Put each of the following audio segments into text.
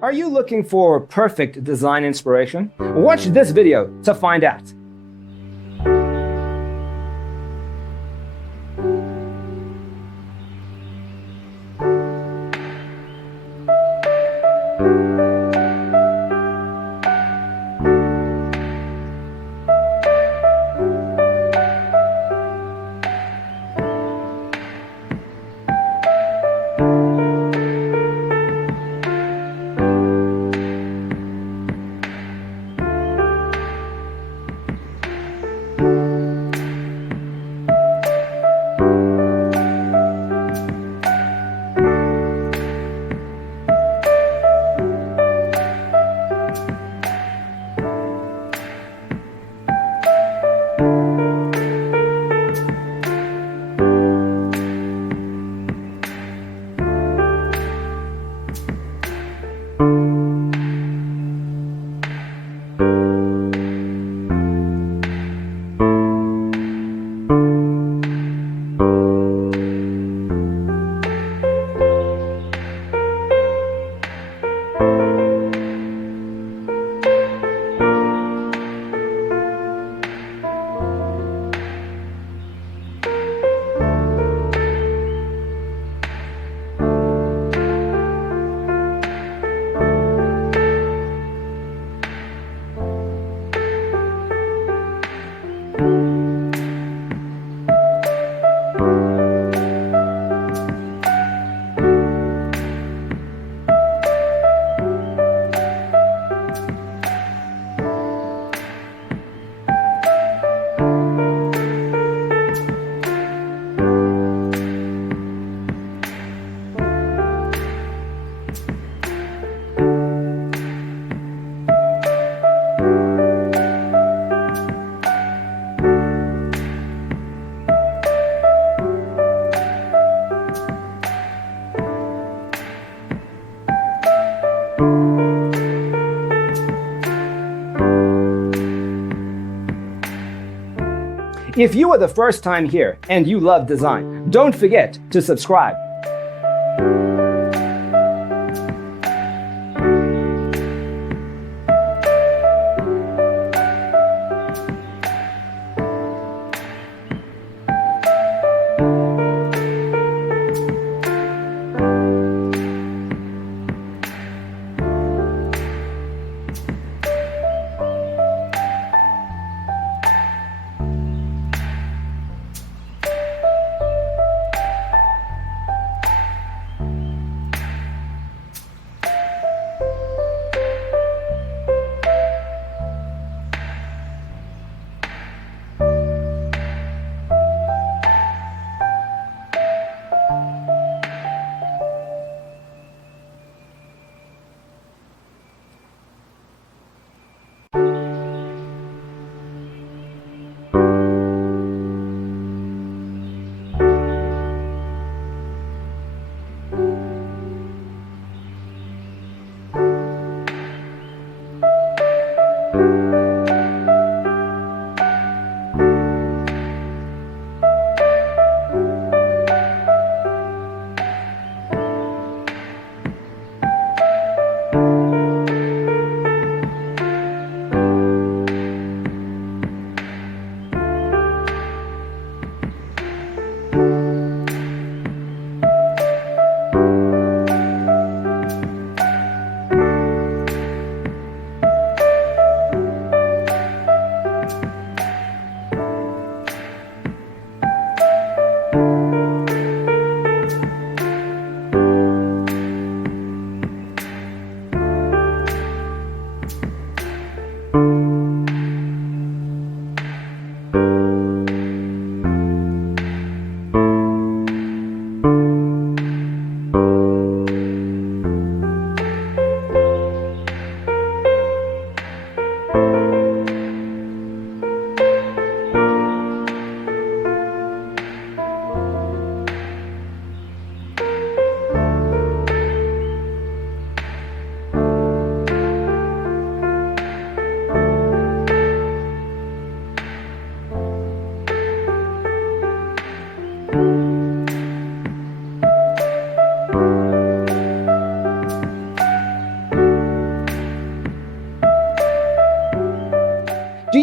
Are you looking for perfect design inspiration? Watch this video to find out. If you are the first time here and you love design, don't forget to subscribe.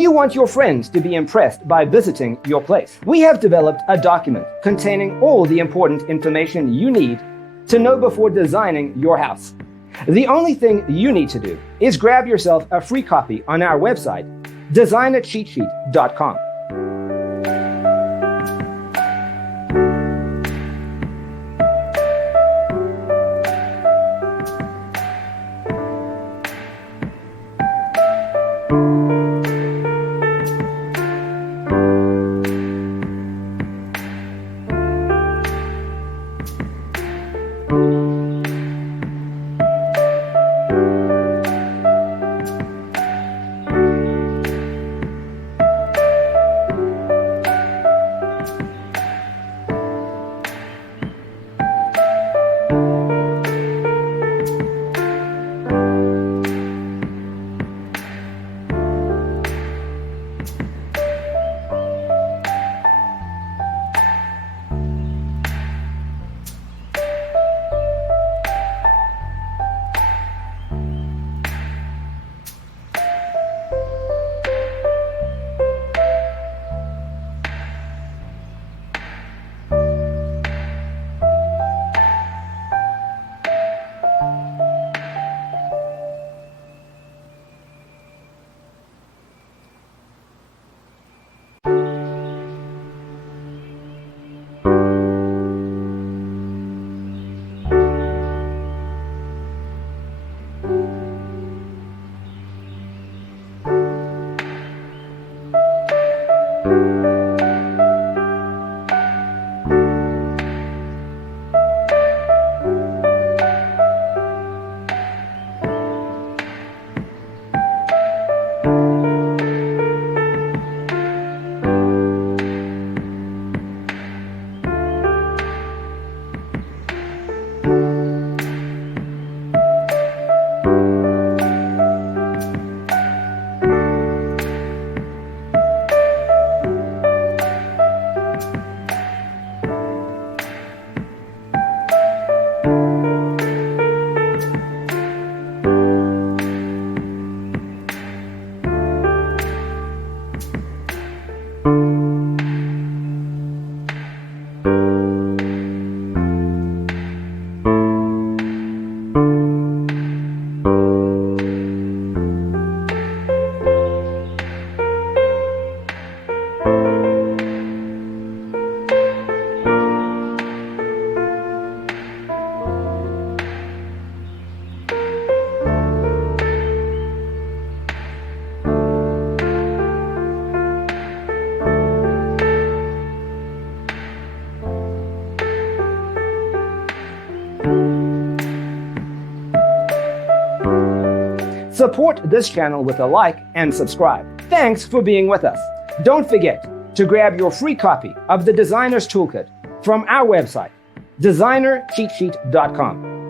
you want your friends to be impressed by visiting your place? We have developed a document containing all the important information you need to know before designing your house. The only thing you need to do is grab yourself a free copy on our website, designercheatsheet.com. Support this channel with a like and subscribe. Thanks for being with us. Don't forget to grab your free copy of the Designer's Toolkit from our website, designercheatsheet.com.